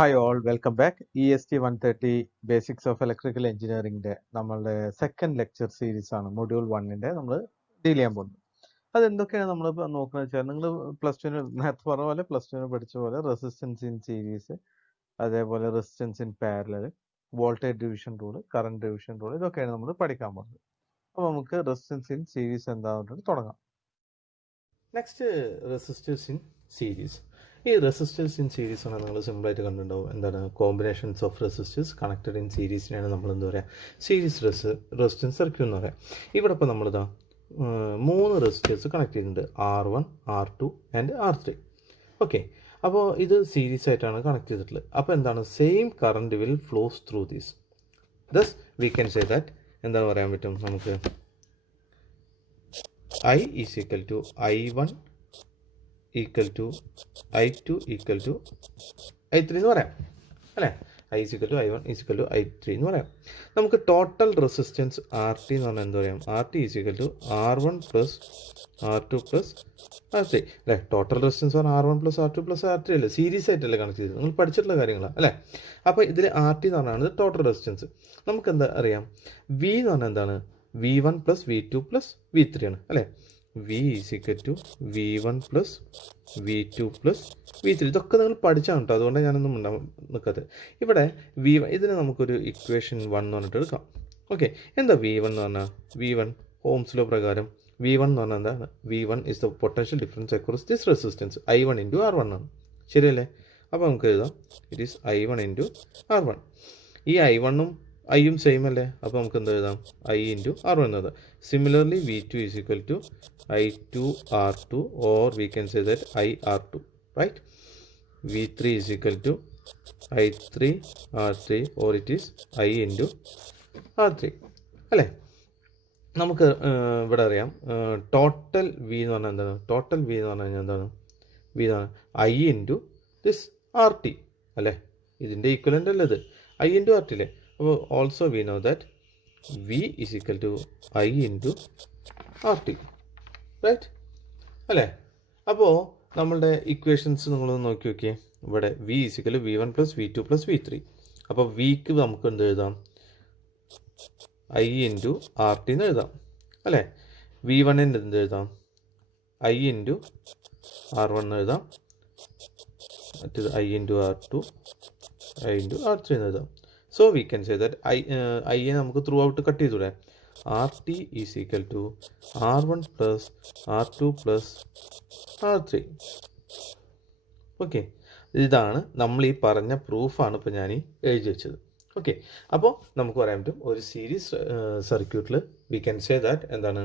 Hi all welcome back EST 130 basics of electrical എഞ്ചിനീയറിംഗിന്റെ നമ്മളുടെ second lecture series ആണ് module 1ന്റെ നമ്മൾ ഡീൽ ചെയ്യാൻ പോകുന്നത്. അതെന്തൊക്കെയാണ് നമ്മളിപ്പോൾ നോക്കുന്നത് വെച്ചാൽ നിങ്ങൾ പ്ലസ് ടുവിന് നേരത്തെ പറഞ്ഞ പോലെ പ്ലസ് ടുവിന് പഠിച്ച പോലെ റെസിസ്റ്റൻസ് ഇൻ സീരീസ്, അതേപോലെ resistance in parallel, voltage division rule, current division rule, ഇതൊക്കെയാണ് നമ്മൾ പഠിക്കാൻ പോകുന്നത്. അപ്പോൾ നമുക്ക് റെസിസ്റ്റൻസ് ഇൻ സീരീസ് എന്താണെന്ന് തുടങ്ങാം. Next resistance in series. ഈ റെസിസ്റ്റേഴ്സ് ഇൻ സീരീസ് ആണ് നിങ്ങൾ സിമ്പിളായിട്ട് കണ്ടിട്ടുണ്ടാവും. എന്താണ് combinations of resistors connected in സീരീസിനെയാണ് നമ്മൾ എന്താ പറയുക സീരീസ് റെസിസ്റ്റൻസ് സർക്യൂട്ട് എന്ന് പറയാം. ഇവിടെ ഇപ്പോൾ നമ്മളിതാ 3 റെസിസ്റ്റേഴ്സ് കണക്ട് ചെയ്തിട്ടുണ്ട്, R1, R2 and R3. Okay, അപ്പോൾ ഇത് സീരീസ് ആയിട്ടാണ് കണക്ട് ചെയ്തിട്ടുള്ളത്. അപ്പോൾ എന്താണ് same current will flows through these. Thus we can say that എന്താണ് പറയാൻ പറ്റും നമുക്ക് I is equal to I1 equal to I2 equal to I3 എന്ന് പറയാം അല്ലേ. I is equal to I1 is equal to I3 എന്ന് പറയാം. നമുക്ക് ടോട്ടൽ റെസിസ്റ്റൻസ് RT എന്ന് പറഞ്ഞാൽ എന്താ പറയാം, RT is equal to R1 plus R2 plus R3 അല്ലേ. ടോട്ടൽ റെസിസ്റ്റൻസ് പറഞ്ഞാൽ R1 plus R2 plus R3 അല്ലേ, സീരീസ് ആയിട്ടല്ലേ കണക്ട് ചെയ്തത്, നിങ്ങൾ പഠിച്ചിട്ടുള്ള കാര്യങ്ങളാണ് അല്ലേ. അപ്പോൾ ഇതിൽ RT എന്ന് പറഞ്ഞാൽ ടോട്ടൽ റെസിസ്റ്റൻസ്. നമുക്ക് എന്താ അറിയാം, V എന്ന് പറഞ്ഞാൽ എന്താണ് V1 plus V2 plus V3 ആണ് അല്ലേ. V is equal to V1 plus V2 plus V3. ഇതൊക്കെ നിങ്ങൾ പഠിച്ചാണ് കേട്ടോ, അതുകൊണ്ടാണ് ഞാനൊന്നും നിൽക്കാത്തത്. ഇവിടെ ഇതിന് നമുക്കൊരു ഇക്വേഷൻ 1 എന്ന് പറഞ്ഞിട്ട് എടുക്കാം. ഓക്കെ, എന്താ V1 എന്ന് പറഞ്ഞാൽ, V1 ഓംസ് ലോ പ്രകാരം V1 എന്ന് പറഞ്ഞാൽ എന്താണ്, V1 is the potential difference across this resistance I1 into R1 ആണ്, ശരിയല്ലേ. അപ്പോൾ നമുക്ക് എഴുതാം it is I1 into R1. ഈ I1ഉം ഐയും സെയിം അല്ലേ, അപ്പോൾ നമുക്ക് എന്താ എഴുതാം I into R1 എന്നത്. Similarly V2 is equal to I2 R2 or we can say that I R2, right. V3 is equal to I3 R3 or it is I into R3 അല്ലേ. നമുക്ക് ഇവിടെ അറിയാം ടോട്ടൽ V എന്ന് പറഞ്ഞാൽ എന്താണ്, total V എന്ന് പറഞ്ഞു കഴിഞ്ഞാൽ എന്താണ്, V എന്നാണ് I into this RT അല്ലേ, ഇതിൻ്റെ ഈക്വലൻ്റ് അല്ലേ ഇത്, I into RT അല്ലേ. അപ്പോൾ also we know that V is equal to I into RT, right അല്ലേ. അപ്പോൾ നമ്മളുടെ ഇക്വേഷൻസ് നിങ്ങളൊന്ന് നോക്കി നോക്കിയേ. ഇവിടെ V is equal to V1 plus V2 plus V3. അപ്പോൾ വിക്ക് നമുക്ക് എന്ത് എഴുതാം, I into RT എന്ന് എഴുതാം അല്ലേ. V1ൻ്റെ എന്ത് എഴുതാം, I into R1 എന്ന് എഴുതാം, മറ്റേത് I into R2, I into R3 എന്ന് എഴുതാം. So we can say that I നമുക്ക് ത്രൂ ഔട്ട് കട്ട് ചെയ്തൂടെ, RT is equal to R1 plus R2 plus R3. Okay, ഇതാണ് നമ്മൾ ഈ പറഞ്ഞ പ്രൂഫാണ് ഇപ്പോൾ ഞാൻ എഴുതി വെച്ചത്. ഓക്കെ, അപ്പോൾ നമുക്ക് പറയാൻ പറ്റും ഒരു സീരീസ് സർക്യൂട്ടിൽ വി ക്യാൻ സേ ദാറ്റ് എന്താണ്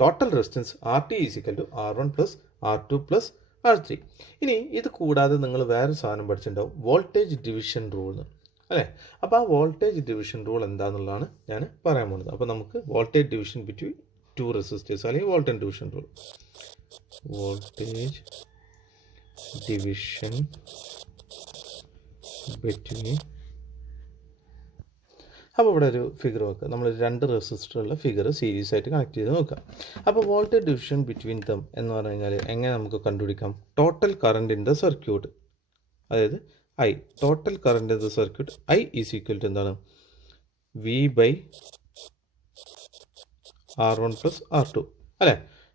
total resistance RT is equal to R1 plus R2 plus R3. ഇനി ഇത് കൂടാതെ നിങ്ങൾ വേറെ സാധനം പഠിച്ചിട്ടുണ്ടാവും, വോൾട്ടേജ് ഡിവിഷൻ റൂൾ അല്ലേ. അപ്പോൾ ആ വോൾട്ടേജ് ഡിവിഷൻ റൂൾ എന്താണെന്നുള്ളതാണ് ഞാൻ പറയാൻ പോകുന്നത്. അപ്പോൾ നമുക്ക് വോൾട്ടേജ് ഡിവിഷൻ ബിറ്റ്വീൻ 2 റെസിസ്റ്റേഴ്സ് അല്ലെങ്കിൽ voltage division rule, voltage division between. അപ്പോൾ ഇവിടെ ഒരു ഫിഗർ നോക്കുക, നമ്മൾ 2 റെസിസ്റ്ററുള്ള ഫിഗർ സീരീസ് ആയിട്ട് കണക്ട് ചെയ്ത് നോക്കാം. അപ്പോൾ വോൾട്ടേജ് ഡിവിഷൻ ബിറ്റ്വീൻ ദം എന്ന് പറഞ്ഞു കഴിഞ്ഞാൽ എങ്ങനെ നമുക്ക് കണ്ടുപിടിക്കാം, total current in the circuit, അതായത് I total current in the circuit I is equal to എന്താണ് V by R1 plus R2 അല്ലേ.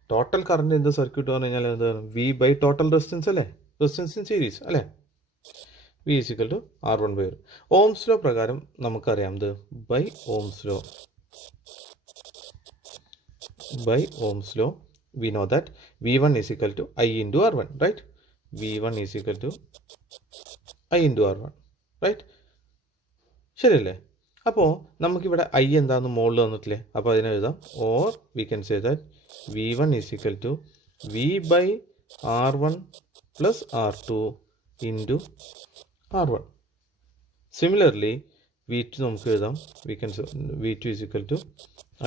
Total current in the circuit പറഞ്ഞു കഴിഞ്ഞാൽ എന്താണ് V ബൈ ടോട്ടൽ റെസിസ്റ്റൻസ് അല്ലേ, റെസിസ്റ്റൻസ് ഇൻ സീരീസ് അല്ലേ. V is equal to R1 by R. Ohm's law പ്രകാരം നമുക്കറിയാം ഇത് by Ohm's law, by Ohm's law we know that V1 is equal to I into R1, right. V1 is equal to I into R1, right, ശരിയല്ലേ. അപ്പോൾ നമുക്കിവിടെ I എന്താണെന്ന് മുകളിൽ വന്നിട്ടില്ലേ, അപ്പോൾ അതിനെ എഴുതാം or we can say that V1 is equal to V by R1 plus R2 into R1. Similarly V2 നമുക്ക് എഴുതാം, we can V2 is equal to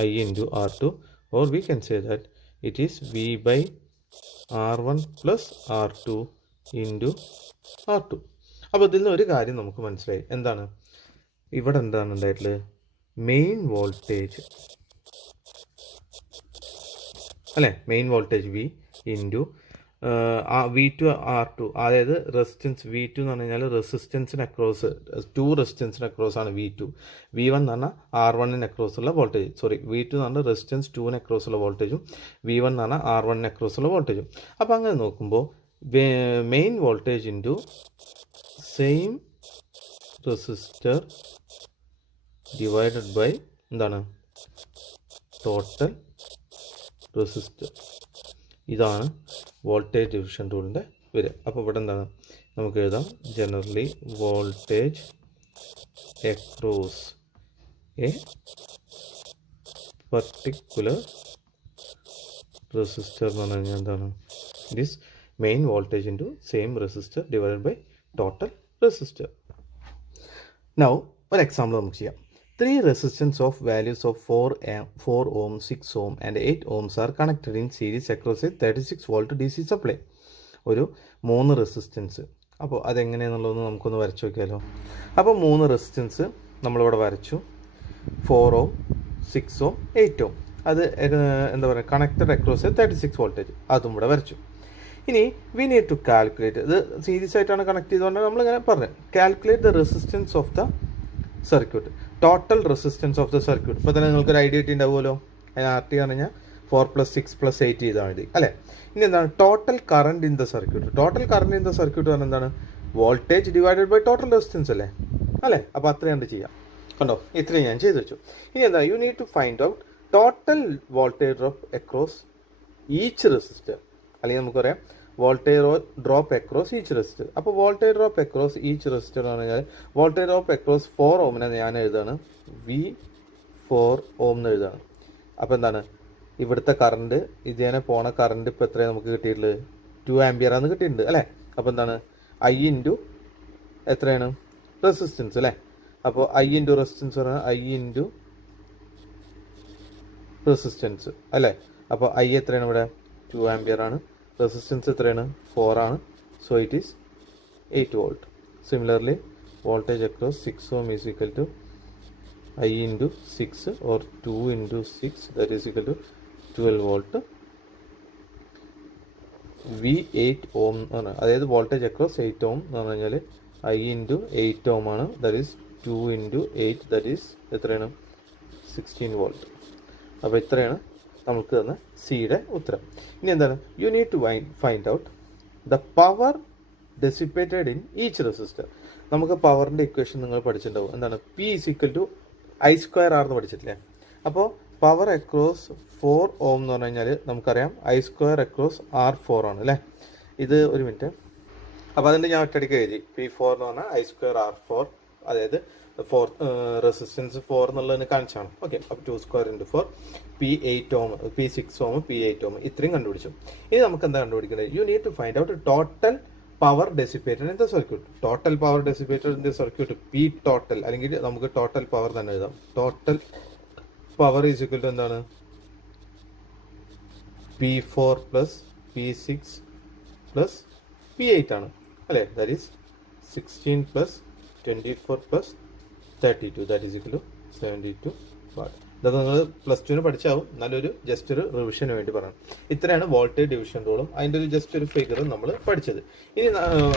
I into R2 or we can say that it is V by R1 plus R2 into R2. അപ്പോൾ ഇതിൽ നിന്ന് ഒരു കാര്യം നമുക്ക് മനസ്സിലായി, എന്താണ് ഇവിടെ എന്താണ് ഉണ്ടായിട്ടുള്ളത്, മെയിൻ വോൾട്ടേജ് അല്ലേ, main voltage V into V2 R2, അതായത് റെസിസ്റ്റൻസ് V2 എന്ന് പറഞ്ഞു കഴിഞ്ഞാൽ റെസിസ്റ്റൻസിന് അക്രോസ് 2 റെസിസ്റ്റൻസിന് അക്രോസ് ആണ് V2. V1 എന്ന് പറഞ്ഞാൽ R1ന് അക്രോസ് ഉള്ള വോൾട്ടേജ്, V2 എന്ന് പറഞ്ഞാൽ റെസിസ്റ്റൻസ് 2ന് അക്രോസ് ഉള്ള വോൾട്ടേജും V1 എന്ന് പറഞ്ഞാൽ R1ന് അക്രോസ് ഉള്ള വോൾട്ടേജും. അപ്പോൾ അങ്ങനെ നോക്കുമ്പോൾ main voltage into same resistor divided by എന്താണ് ടോട്ടൽ റെസിസ്റ്റർ, ഇതാണ് വോൾട്ടേജ് ഡിവിഷൻ റൂളിൻ്റെ വരിക. അപ്പോൾ ഇവിടെ എന്താണ് നമുക്ക് എഴുതാം, generally voltage across a particular resistor എന്ന് പറഞ്ഞു കഴിഞ്ഞാൽ എന്താണ് this main voltage into same resistor divided by total resistor. Now ഒരു എക്സാമ്പിൾ നമുക്ക് ചെയ്യാം. 3 resistance of values of 4 ohm, 6 ohm and 8 ohms are connected in series across a 36 volt DC supply. ഒരു 3 resistance. അപ്പോൾ അതെങ്ങനെയാണെന്നുള്ളതൊന്ന് നമുക്കൊന്ന് വരച്ചു നോക്കിയാലോ. അപ്പോൾ 3 റെസിസ്റ്റൻസ് നമ്മളിവിടെ വരച്ചു, 4 ohm, 6 ohm, 8 ohm. അത് എന്താ പറയുക കണക്റ്റഡ് അക്രോസ് 36 വോൾട്ടേജ്, അതും ഇവിടെ വരച്ചു. ഇനി വി നീഡ് ടു കാൽക്കുലേറ്റ്, ഇത് സീരീസ് ആയിട്ടാണ് കണക്ട് ചെയ്തുകൊണ്ടാണ് നമ്മളിങ്ങനെ പറഞ്ഞത്. Calculate the resistance of the circuit, total resistance of the circuit. ഇപ്പോൾ തന്നെ നിങ്ങൾക്കൊരു ഐഡിയ കിട്ടിയിട്ടുണ്ടാവുമല്ലോ. അതിന് RT പറഞ്ഞാൽ 4 + 6 + 8 ചെയ്താൽ മതി അല്ലേ. ഇനി എന്താണ് total current in the circuit. Total current in the circuit പറഞ്ഞാൽ എന്താണ് voltage divided by total resistance അല്ലേ. അപ്പോൾ അത്രയും കണ്ട് ചെയ്യാം. കണ്ടോ, ഇത്രയും ഞാൻ ചെയ്തു വെച്ചു. ഇനി എന്താ you need to find out total voltage drop across each resistor, അല്ലെങ്കിൽ നമുക്ക് പറയാം voltage drop across each resistor. അപ്പോൾ voltage drop across each resistor എന്ന് പറഞ്ഞാൽ വോൾട്ടേജ് ഡ്രോപ്പ് അക്രോസ് 4 ഓമിനെ ഞാൻ എഴുതാണ് V4 ഓം എന്ന് എഴുതാണ്. അപ്പോൾ എന്താണ് ഇവിടുത്തെ കറണ്ട് ഇതേനെ പോണ കറണ്ട് ഇപ്പോൾ എത്രയാണ് നമുക്ക് കിട്ടിയിട്ടുള്ളത്, 2 ആംപിയറാണ് കിട്ടിയിട്ടുണ്ട് അല്ലേ. അപ്പോൾ എന്താണ് I ഇൻറ്റു എത്രയാണ് റെസിസ്റ്റൻസ് അല്ലേ. അപ്പോൾ I ഇൻറ്റു റെസിസ്റ്റൻസ് പറഞ്ഞാൽ I ഇൻറ്റു റെസിസ്റ്റൻസ് അല്ലേ. അപ്പോൾ I എത്രയാണ് ഇവിടെ 2 ആംപിയറാണ്, റെസിസ്റ്റൻസ് എത്രയാണ് 4 ആണ്. So it is 8 volt. Similarly voltage across 6 ohm is equal to I into 6 or 2 into 6 that is equal to 12 volt. V8 ohm ആണ്, അതായത് വോൾട്ടേജ് അക്രോസ് 8 ohm എന്ന് പറഞ്ഞു കഴിഞ്ഞാൽ I ഇൻറ്റു 8 ohm ആണ്, that is 2 into 8 that is എത്രയാണ് 16 volt. അപ്പോൾ ഇത്രയാണ് നമുക്ക് തന്ന സിയുടെ ഉത്തരം. ഇനി എന്താണ് you need to find out the power dissipated in each resistor. നമുക്ക് പവറിൻ്റെ ഇക്വേഷൻ നിങ്ങൾ പഠിച്ചിട്ടുണ്ടാവും. എന്താണ് P = I²R എന്ന് പഠിച്ചിട്ടില്ലേ. അപ്പോൾ പവർ അക്രോസ് 4 ohm എന്ന് പറഞ്ഞു കഴിഞ്ഞാൽ നമുക്കറിയാം I² അക്രോസ് R4 ആണ് അല്ലേ. ഇത് ഒരു മിനിറ്റ്, അപ്പോൾ അതിൻ്റെ ഞാൻ ഒറ്റയടിക്ക് എഴുതി P4 എന്ന് പറഞ്ഞാൽ I² R4, അതായത് റെസിസ്റ്റൻസ് 4 എന്നുള്ളതിന് കാണിച്ചാണ്. ഓക്കെ, അപ്പോൾ 2² × 4 P8 ohm, P6 ohm, P8 ohm ഇത്രയും കണ്ടുപിടിച്ചു. ഇനി നമുക്ക് എന്താ കണ്ടുപിടിക്കുന്നത്, you need to find out total power dissipated in the circuit. Total power dissipated in the circuit P total, അല്ലെങ്കിൽ നമുക്ക് ടോട്ടൽ പവർ തന്നെ എഴുതാം. Total power is equal to എന്താണ് P4 + P6 + P8 ആണ് അല്ലേ. That is 16 + 24 + 32 that is equal to 72 watt. ഇതൊക്കെ നിങ്ങൾ +2 പഠിച്ചാവും, നല്ലൊരു ജസ്റ്റ് ഒരു റിവിഷന് വേണ്ടി പറയണം. ഇത്രയാണ് വോൾട്ടേജ് ഡിവിഷൻ റൂളും അതിൻ്റെ ഒരു ജസ്റ്റ് ഒരു ഫിഗറും നമ്മൾ പഠിച്ചത്. ഇനി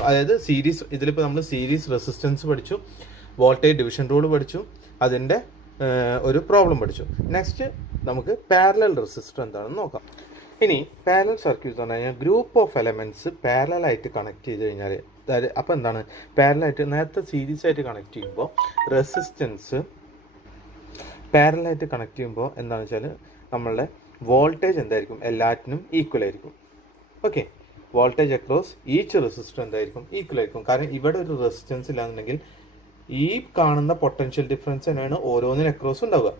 അതായത് സീരീസ്, ഇതിലിപ്പോൾ നമ്മൾ സീരീസ് റെസിസ്റ്റൻസ് പഠിച്ചു, വോൾട്ടേജ് ഡിവിഷൻ റൂൾ പഠിച്ചു, അതിൻ്റെ ഒരു പ്രോബ്ലം പഠിച്ചു. നെക്സ്റ്റ് നമുക്ക് പാരലൽ റെസിസ്റ്റർ എന്താണെന്ന് നോക്കാം. ഇനി പാരലൽ സർക്യൂട്ട് എന്ന് പറഞ്ഞു കഴിഞ്ഞാൽ ഗ്രൂപ്പ് ഓഫ് എലമെൻറ്റ്സ് പാരലായിട്ട് കണക്ട് ചെയ്ത് കഴിഞ്ഞാൽ, അതായത് അപ്പോൾ എന്താണ് പാരലായിട്ട് നേരത്തെ സീരീസ് ആയിട്ട് കണക്ട് ചെയ്യുമ്പോൾ റെസിസ്റ്റൻസ് പാരലായിട്ട് കണക്ട് ചെയ്യുമ്പോൾ എന്താണെന്ന് വെച്ചാൽ നമ്മളുടെ വോൾട്ടേജ് എന്തായിരിക്കും എല്ലാറ്റിനും ഈക്വൽ ആയിരിക്കും. Okay, voltage across each resistor എന്തായിരിക്കും ഈക്വൽ ആയിരിക്കും. കാരണം ഇവിടെ ഒരു റെസിസ്റ്റൻസ് ഇല്ലാന്നുണ്ടെങ്കിൽ ഈ കാണുന്ന പൊട്ടൻഷ്യൽ ഡിഫറൻസ് തന്നെയാണ് ഓരോന്നിനും അക്രോസ് ഉണ്ടാവുക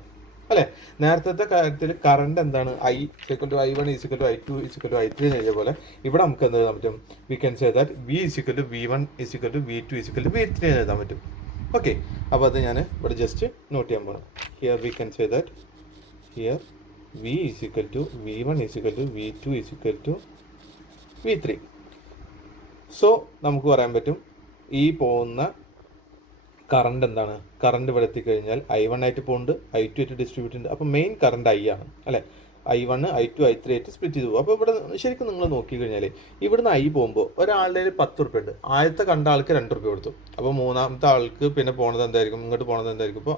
അല്ലേ. നേരത്തെ കാര്യത്തിൽ കറണ്ട് എന്താണ് I = I1 = I2 = I3 എന്ന് എഴുതിയ പോലെ ഇവിടെ നമുക്ക് എന്ത് എഴുതാൻ പറ്റും, V can say that V = V1 = V2 = V3 എന്ന് എഴുതാൻ പറ്റും. ഓക്കെ, അപ്പോൾ അത് ഞാൻ ഇവിടെ ജസ്റ്റ് നോട്ട് ചെയ്യാൻ പോകണം. Here we can say that here V = V1 = V2 = V3. So നമുക്ക് പറയാൻ പറ്റും ഈ പോകുന്ന കറണ്ട് എന്താണ്, കറണ്ട് ഇവിടെ എത്തിക്കഴിഞ്ഞാൽ I1 ആയിട്ട് പോകുന്നുണ്ട്, I2 ആയിട്ട് ഡിസ്ട്രിബ്യൂട്ട് ഉണ്ട്. അപ്പോൾ മെയിൻ കറണ്ട് I ആണ് അല്ലേ. I1 I2 I3 ആയിട്ട് സ്പ്ലിറ്റ് ചെയ്ത് പോകും. അപ്പോൾ ഇവിടെ ശരിക്കും നിങ്ങൾ നോക്കിക്കഴിഞ്ഞാൽ ഇവിടുന്ന് I പോകുമ്പോൾ ഒരാളുടെ 10 റുപ്യ ഉണ്ട്. ആദ്യത്തെ കണ്ട ആൾക്ക് 2 റുപ്യ കൊടുത്തു. അപ്പോൾ മൂന്നാമത്തെ ആൾക്ക് പിന്നെ പോണത് എന്തായിരിക്കും, ഇങ്ങോട്ട് പോണത് എന്തായിരിക്കും? ഇപ്പോൾ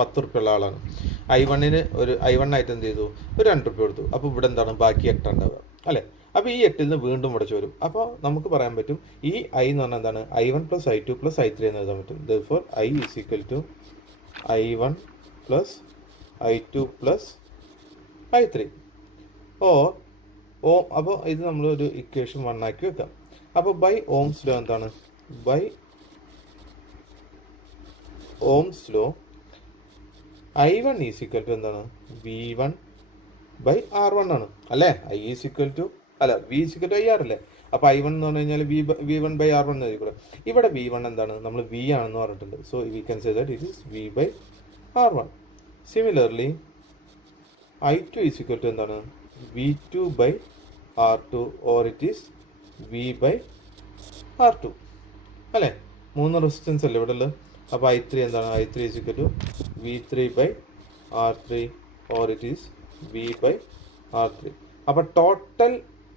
10 റുപ്യ ഉള്ള ആളാണ്. I1 ഒരു I1 ആയിട്ട് എന്ത് ചെയ്തു, ഒരു 2 റുപ്യ കൊടുത്തു. അപ്പോൾ ഇവിടെ എന്താണ് ബാക്കി 8 ഉണ്ടാവുക അല്ലേ? അപ്പോൾ ഈ 8ൽ നിന്ന് വീണ്ടും ഇവിടെ ചോരും. അപ്പോൾ നമുക്ക് പറയാൻ പറ്റും ഈ I എന്ന് പറഞ്ഞാൽ എന്താണ്, I1 + I2 + I3 എന്ന് എഴുതാൻ പറ്റും. therefore I = I1 + I2 + I3 അപ്പോൾ ഇത് നമ്മളൊരു ഇക്വേഷൻ 1 ആക്കി വെക്കാം. അപ്പോൾ ബൈ ഓംസ് ലോ എന്താണ്, ബൈ ഓംസ് ലോ I1 = എന്താണ്, V1/R1 ആണ് അല്ലേ? V = IR അല്ലേ? അപ്പോൾ I1 എന്ന് പറഞ്ഞു കഴിഞ്ഞാൽ V1/R1 എന്ന് എഴുതിക്കൂടെ? ഇവിടെ V1 എന്താണ്, നമ്മൾ V ആണെന്ന് പറഞ്ഞിട്ടുണ്ട്. So we can say that it is V/R1. Similarly I2 = എന്താണ്, V2/R2 or it is V/R2 അല്ലേ? 3 റെസിസ്റ്റൻസ് അല്ലേ ഇവിടെ ഉള്ളത്. അപ്പോൾ I3 എന്താണ്, I3 = V3/R3 or it is V/R3. അപ്പോൾ ടോട്ടൽ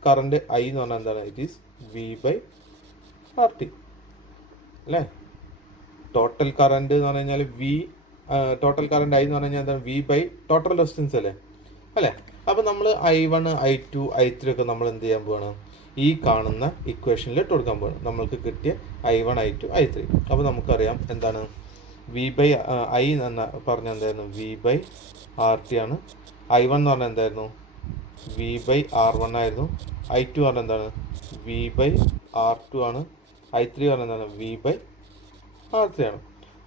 കറണ്ട് I എന്ന് പറഞ്ഞാൽ എന്താണ്, ഇറ്റ് ഈസ് V/RT അല്ലേ? ടോട്ടൽ കറണ്ട് എന്ന് പറഞ്ഞു കഴിഞ്ഞാൽ ടോട്ടൽ കറണ്ട് I എന്ന് പറഞ്ഞു കഴിഞ്ഞാൽ എന്താണ്, V/ ടോട്ടൽ റെസിസ്റ്റൻസ് അല്ലേ? അപ്പോൾ നമ്മൾ I1 I2 I3 ഒക്കെ നമ്മൾ എന്ത് ചെയ്യാൻ പോവാണ്, ഈ കാണുന്ന ഇക്വേഷനിൽ ഇട്ട് കൊടുക്കാൻ പോവാണ്. നമ്മൾക്ക് കിട്ടിയ I1 I2 I3. അപ്പോൾ നമുക്കറിയാം എന്താണ്, I എന്ന് പറഞ്ഞാൽ എന്തായിരുന്നു, V/RT ആണ്. I1 എന്ന് പറഞ്ഞാൽ എന്തായിരുന്നു, V/R1 ആയിരുന്നു. I2 പറഞ്ഞാൽ എന്താണ്, V/R2 ആണ്. I3 പറഞ്ഞാൽ എന്താണ്, V/R3 ആണ്.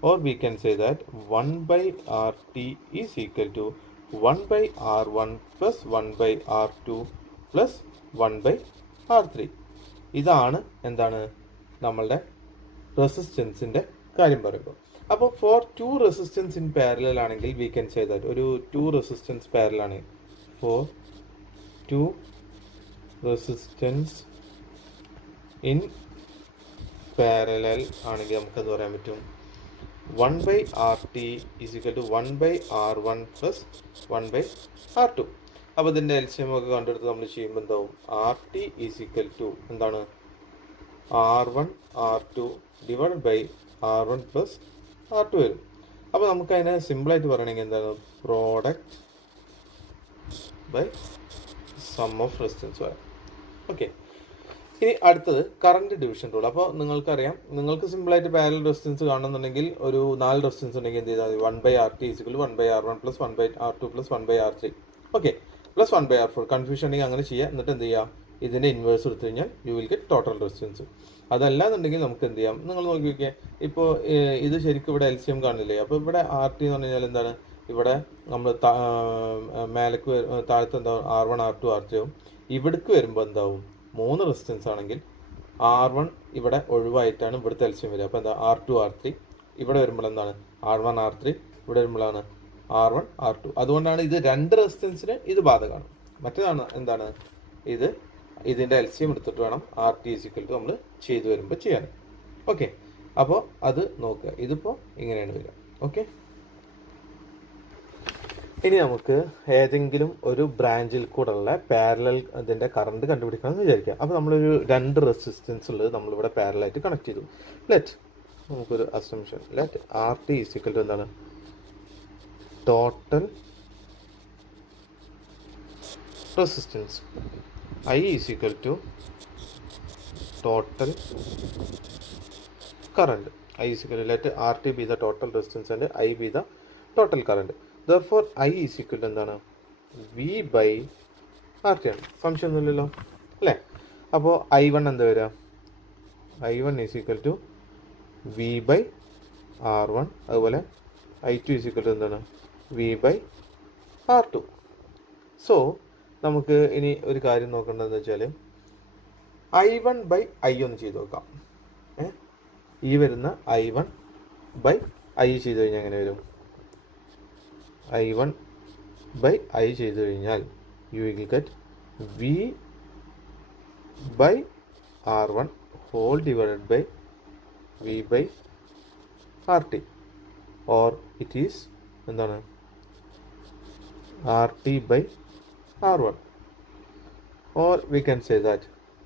Or we can say that 1/RT is equal to 1/R1 plus 1/R2 plus 1/R3. ഇതാണ് എന്താണ് നമ്മളുടെ റെസിസ്റ്റൻസിൻ്റെ കാര്യം പറയുമ്പോൾ. അപ്പോൾ ഫോർ 2 റെസിസ്റ്റൻസ് ഇൻ പാരലൽ ആണെങ്കിൽ വി ക്യാൻ സേ ദാറ്റ് ഒരു 2 റെസിസ്റ്റൻസ് പാരലൽ ആണ്. ഫോർ 2 റെസിസ്റ്റൻസ് ഇൻ പാരലൽ ആണെങ്കിൽ നമുക്കെന്ത് പറയാൻ പറ്റും, 1/RT is equal to 1/R1 plus 1/R2. അപ്പോൾ ഇതിൻ്റെ LCM ഒക്കെ കണ്ടെടുത്ത് നമ്മൾ ചെയ്യുമ്പോൾ എന്താവും, RT is equal to എന്താണ്, R1 R2 divided by R1 plus R2 വരും. അപ്പോൾ നമുക്ക് അതിനെ സിമ്പിളായിട്ട് പറയണമെങ്കിൽ എന്താണ്, product by sum of resistance വരാം. ഓക്കെ, ഇനി അടുത്തത് കറണ്ട് ഡിവിഷൻ റൂൾ. അപ്പോൾ നിങ്ങൾക്കറിയാം, നിങ്ങൾക്ക് സിമ്പിളായിട്ട് പാരലൽ റെസിസ്റ്റൻസ് കാണുന്നുണ്ടെങ്കിൽ ഒരു 4 റെസിസ്റ്റൻസ് ഉണ്ടെങ്കിൽ എന്ത് ചെയ്താൽ മതി, 1/RT = 1/R1 plus 1/R2 plus 1/R3 okay plus 1/R4. Confusion ഉണ്ടെങ്കിൽ അങ്ങനെ ചെയ്യാം. എന്നിട്ട് എന്ത് ചെയ്യാം, ഇതിൻ്റെ ഇൻവേഴ്സ് എടുത്തു കഴിഞ്ഞാൽ you will get total resistance. അതല്ല എന്നുണ്ടെങ്കിൽ നമുക്ക് എന്ത് ചെയ്യാം, നിങ്ങൾ നോക്കി നോക്കിയാൽ ഇപ്പോൾ ഇത് ശരിക്കും ഇവിടെ LCM കാണില്ലേ. അപ്പോൾ ഇവിടെ RT എന്ന് പറഞ്ഞു കഴിഞ്ഞാൽ എന്താണ്, ഇവിടെ നമ്മൾ മേലേക്ക് താഴത്ത് എന്താവും, R1 R2 R3 ആവും. ഇവിടേക്ക് വരുമ്പോൾ എന്താവും, 3 റെസിസ്റ്റൻസ് ആണെങ്കിൽ R1 ഇവിടെ ഒഴിവായിട്ടാണ് ഇവിടുത്തെ LCM വരിക. അപ്പോൾ എന്താ, R2 R3. ഇവിടെ വരുമ്പോൾ എന്താണ്, R1 R3. ഇവിടെ വരുമ്പോഴാണ് R1 R2. അതുകൊണ്ടാണ് ഇത് 2 റെസിസ്റ്റൻസിന് ഇത് ബാധകമാണ്. മറ്റേതാണ് എന്താണ്, ഇതിൻ്റെ LCM എടുത്തിട്ട് വേണം RT = നമ്മൾ ചെയ്തു വരുമ്പോൾ ചെയ്യാൻ. ഓക്കെ, അപ്പോൾ അത് നോക്കുക. ഇതിപ്പോൾ ഇങ്ങനെയാണ് വരിക. ഓക്കെ, ഇനി നമുക്ക് ഏതെങ്കിലും ഒരു ബ്രാഞ്ചിൽ കൂടെ ഉള്ള പാരലൽ അതിൻ്റെ കറണ്ട് കണ്ടുപിടിക്കണമെന്ന് വിചാരിക്കാം. അപ്പോൾ നമ്മളൊരു 2 റെസിസ്റ്റൻസ് ഉള്ളത് നമ്മളിവിടെ പാരലായിട്ട് കണക്ട് ചെയ്തു. നമുക്കൊരു അസംഷൻ RT = എന്താണ്, total resistance. I = total current. let RT be the total resistance and I be the total current. Therefore I = എന്താണ്, V/RT ആണ്. സംശയം ഒന്നുമില്ലല്ലോ അല്ലേ? അപ്പോൾ I1 എന്താ വരിക, I1 = V/R1. അതുപോലെ I2 = എന്താണ്, V/R2. സോ നമുക്ക് ഇനി ഒരു കാര്യം നോക്കേണ്ടതെന്ന് വെച്ചാൽ I1/I ഒന്ന് ചെയ്ത് നോക്കാം. ഈ വരുന്ന I1/I ചെയ്ത് കഴിഞ്ഞാൽ എങ്ങനെ വരും, I1/I ചെയ്ത് കഴിഞ്ഞാൽ you will get V/R1 whole divided by V/RT or it is എന്താണ്, RT/R1 R1. Or we can say that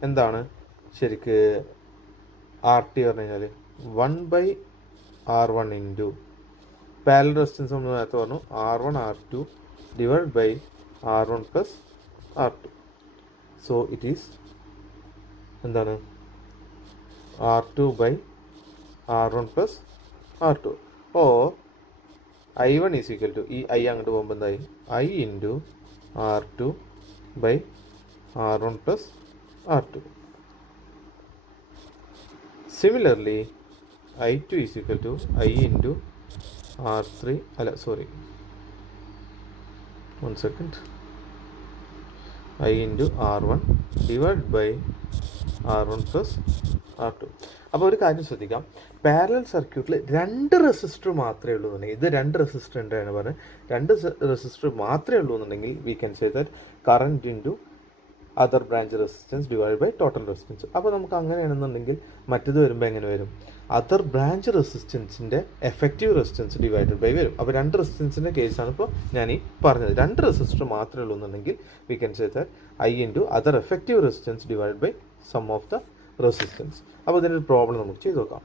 എന്താണ് ശരിക്ക് RT പറഞ്ഞു കഴിഞ്ഞാൽ 1/R1 ഇൻറ്റു പാരലൽ റെസിസ്റ്റൻസ് നമ്മൾ നേരത്തെ പറഞ്ഞു R1 R2 divide by R1 plus R2. So it is എന്താണ് R2/R1 plus R2. Or I1 is equal to ഈ I അങ്ങോട്ട് പോകുമ്പോൾ എന്തായി I into R2/R1 plus R2. Similarly, I2 is equal to I into R3, one second, I into R1 divided by R1 plus R2. അപ്പോൾ ഒരു കാര്യം ശ്രദ്ധിക്കാം, parallel സർക്യൂട്ടിൽ 2 resistor മാത്രമേ ഉള്ളൂ എന്നുണ്ടെങ്കിൽ, ഇത് 2 റെസിസ്റ്ററിൻ്റെ ആണ് പറഞ്ഞത്, 2 റെസിസ്റ്റർ മാത്രമേ ഉള്ളൂ എന്നുണ്ടെങ്കിൽ we can say that current into other branch resistance divide by total resistance. അപ്പോൾ നമുക്ക് അങ്ങനെയാണെന്നുണ്ടെങ്കിൽ മറ്റേത് വരുമ്പോൾ എങ്ങനെ വരും? അതർ ബ്രാഞ്ച് റെസിസ്റ്റൻസിൻ്റെ എഫക്റ്റീവ് റെസിസ്റ്റൻസ് ഡിവൈഡഡ് ബൈ വരും. അപ്പോൾ 2 റെസിസ്റ്റൻസിൻ്റെ കേസാണ് ഇപ്പോൾ ഞാൻ ഈ പറഞ്ഞത്. 2 റെസിസ്റ്റർ മാത്രമേ ഉള്ളൂ എന്നുണ്ടെങ്കിൽ we can say that I into other effective resistance divide by sum of the resistance. അപ്പോൾ ഇതിനൊരു പ്രോബ്ലം നമുക്ക് ചെയ്ത് നോക്കാം.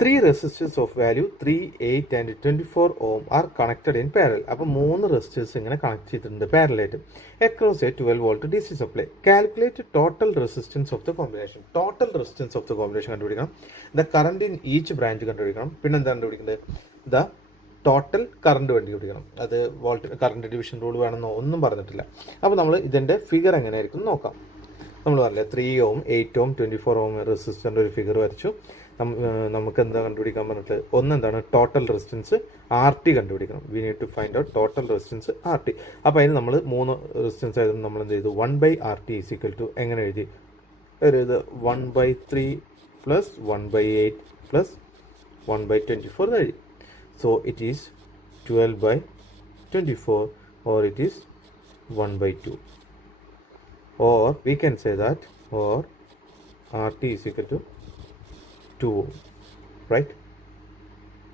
3 resistors of value 3, 8 and 24 ohm are connected in parallel. അപ്പോൾ 3 resistors ഇങ്ങനെ കണക്ട് ചെയ്തിട്ടുണ്ട് പാരലായിട്ട്. Across a 12 volt DC supply. Calculate total resistance of the combination. Total resistance of the combination കണ്ടുപിടിക്കണം. The current in each branch കണ്ടുപിടിക്കണം. പിന്നെ എന്താണ് കണ്ടുപിടിക്കുന്നത്? The total current കണ്ടുപിടിക്കണം. അത് കറണ്ട് ഡിവിഷൻ റൂൾ വേണമെന്നോ ഒന്നും പറഞ്ഞിട്ടില്ല. അപ്പോൾ നമ്മൾ ഇതിൻ്റെ ഫിഗർ എങ്ങനെയായിരിക്കും നോക്കാം. നമ്മൾ പറഞ്ഞില്ലേ 3 ohm, 8 ohm, 24 ohm റെസിസ്റ്ററിൻ്റെ ഒരു ഫിഗർ വരച്ചു. നമുക്ക് എന്താ കണ്ടുപിടിക്കാൻ പറഞ്ഞിട്ട് ഒന്നെന്താണ് ടോട്ടൽ റെസിസ്റ്റൻസ് RT കണ്ടുപിടിക്കണം. We need to find out total resistance RT. അപ്പോൾ അതിന് നമ്മൾ 3 റെസിസ്റ്റൻസ് ആയതുകൊണ്ട് നമ്മൾ എന്ത് ചെയ്തു? 1/RT ഈസ് ഈക്വൽ ടു എങ്ങനെ എഴുതി? ഇത് 1/3 പ്ലസ് 1/8 പ്ലസ് 1/24 എഴുതി. So it is 12/24 or it is 1/2. Or we can say that or RT is equal to 2 ohm, right?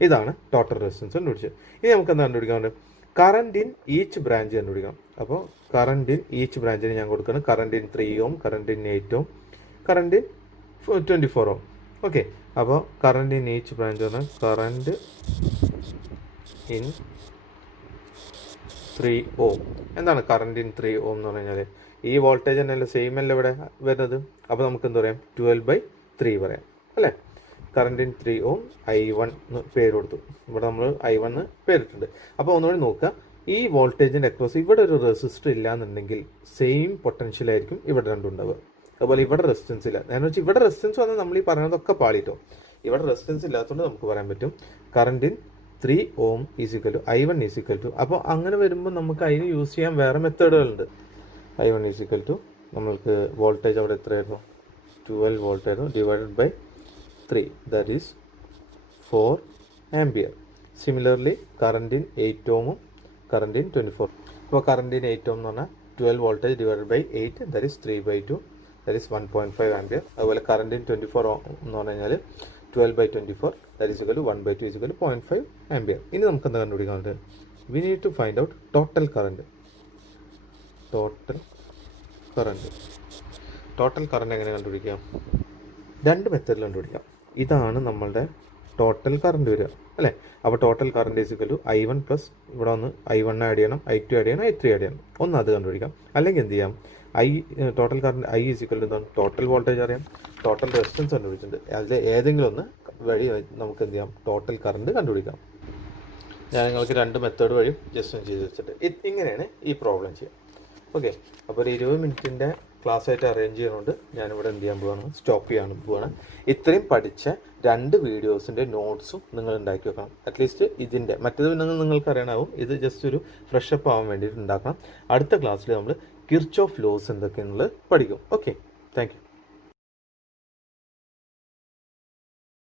ഇതാണ് ടോട്ടൽ റെസിസ്റ്റൻസ് കണ്ടുപിടിച്ചത്. ഇനി നമുക്ക് എന്താ കണ്ടുപിടിക്കാൻ? കറണ്ട് ഇൻ ഈച്ച് ബ്രാഞ്ച് കണ്ടുപിടിക്കണം. അപ്പോൾ കറണ്ട് ഇൻ ഈച്ച് ബ്രാഞ്ചിന് ഞാൻ കൊടുക്കണം current in 3 ohm, current in 8 ohm, current in 24 ohm. Okay, അപ്പോൾ കറണ്ട് ഇൻ ഈച്ച് ബ്രാഞ്ച് പറഞ്ഞാൽ കറണ്ട് ഇൻ 3 ohm. എന്താണ് കറണ്ട് ഇൻ 3 ohm എന്ന് പറഞ്ഞു കഴിഞ്ഞാൽ ഈ വോൾട്ടേജ് തന്നെയല്ല സെയിം അല്ല ഇവിടെ വരുന്നത്. അപ്പോൾ നമുക്ക് എന്ത് പറയാം? 12/3 പറയാം അല്ലേ? കറണ്ട് ഇൻ 3 ohm I1 പേര് കൊടുത്തു. ഇവിടെ നമ്മൾ I1 പേരിട്ടുണ്ട്. അപ്പോൾ ഒന്നുകൂടി നോക്കുക, ഈ വോൾട്ടേജിൻ്റെ അക്രോസ് ഇവിടെ ഒരു റെസിസ്റ്റർ ഇല്ല എന്നുണ്ടെങ്കിൽ സെയിം പൊട്ടൻഷ്യൽ ആയിരിക്കും ഇവിടെ രണ്ടും ഉണ്ടാവുക. അതുപോലെ ഇവിടെ റെസിസ്റ്റൻസ് ഇല്ല. ഞാൻ വെച്ചാൽ ഇവിടെ റെസിസ്റ്റൻസ് വന്നാൽ നമ്മൾ ഈ പറയുന്നതൊക്കെ പാളിട്ടോ. ഇവിടെ റെസിസ്റ്റൻസ് ഇല്ലാത്തതുകൊണ്ട് നമുക്ക് പറയാൻ പറ്റും current in 3 ohm is equal to I1 is equal to. അപ്പോൾ അങ്ങനെ വരുമ്പോൾ നമുക്ക് അതിന് യൂസ് ചെയ്യാൻ വേറെ മെത്തേഡുകളുണ്ട്. I1 ഈസ് ഈക്വൽ ടു നമ്മൾക്ക് വോൾട്ടേജ് അവിടെ എത്രയായിരുന്നു? 12 volt ആയിരുന്നു divided by 3, that is 4 ampere. Similarly, current in 8 ohm, current in 24. അപ്പോൾ current in 8 ohm എന്ന് പറഞ്ഞാൽ 12 voltage divided by 8, that is 3/2, that is 1.5 ampere. അതുപോലെ current in 24 ohm എന്ന് പറഞ്ഞു കഴിഞ്ഞാൽ 12/24, that is equal to 1/2 is equal to 0.5 ampere. ഇനി നമുക്ക് എന്താ കണ്ടുപിടിക്കാനുള്ളത്? We need to find out total current. Total current എങ്ങനെ കണ്ടുപിടിക്കാം? 2 മെത്തേഡിൽ കണ്ടുപിടിക്കാം. ഇതാണ് നമ്മളുടെ ടോട്ടൽ കറണ്ട് വരിക അല്ലേ? അപ്പോൾ total current is equal to I1 plus ഇവിടെ ഒന്ന് I1 ആഡ് ചെയ്യണം, I2 ആഡ് ചെയ്യണം, I3 ആഡ് ചെയ്യണം. ഒന്ന് അത് കണ്ടുപിടിക്കാം. അല്ലെങ്കിൽ എന്ത് ചെയ്യാം? Total current I is equal to എന്താണ്? ടോട്ടൽ വോൾട്ടേജ് അറിയാം, ടോട്ടൽ റെസിസ്റ്റൻസ് കണ്ടുപിടിച്ചിട്ടുണ്ട്. അതിൽ ഏതെങ്കിലും ഒന്ന് വഴി നമുക്ക് എന്ത് ചെയ്യാം? ടോട്ടൽ കറണ്ട് കണ്ടുപിടിക്കാം. ഞാൻ നിങ്ങൾക്ക് 2 മെത്തേഡ് വഴിയും ജസ്റ്റ് ഒന്ന് ചെയ്ത് വെച്ചിട്ട് ഇങ്ങനെയാണ് ഈ പ്രോബ്ലം ചെയ്യുക. ഓക്കെ, അപ്പോൾ ഒരു 20 മിനിറ്റിൻ്റെ ക്ലാസ് ആയിട്ട് അറേഞ്ച് ചെയ്യുന്നുണ്ട്. ഞാനിവിടെ എന്ത് ചെയ്യാൻ പോവാണ്? സ്റ്റോപ്പ് ചെയ്യാൻ പോവാണ്. ഇത്രയും പഠിച്ച 2 വീഡിയോസിൻ്റെ നോട്ട്സും നിങ്ങൾ ഉണ്ടാക്കി വെക്കണം. അറ്റ്ലീസ്റ്റ് ഇതിൻ്റെ മറ്റേത് പിന്നെ നിങ്ങൾക്ക് അറിയണമാവും. ഇത് ജസ്റ്റ് ഒരു ഫ്രഷപ്പ് ആവാൻ വേണ്ടിയിട്ട് ഉണ്ടാക്കണം. അടുത്ത ക്ലാസ്സിൽ നമ്മൾ കിർച്ചോഫ് ലോസ് എന്തൊക്കെയാണെന്നുള്ളത് പഠിക്കും. Okay, thank you.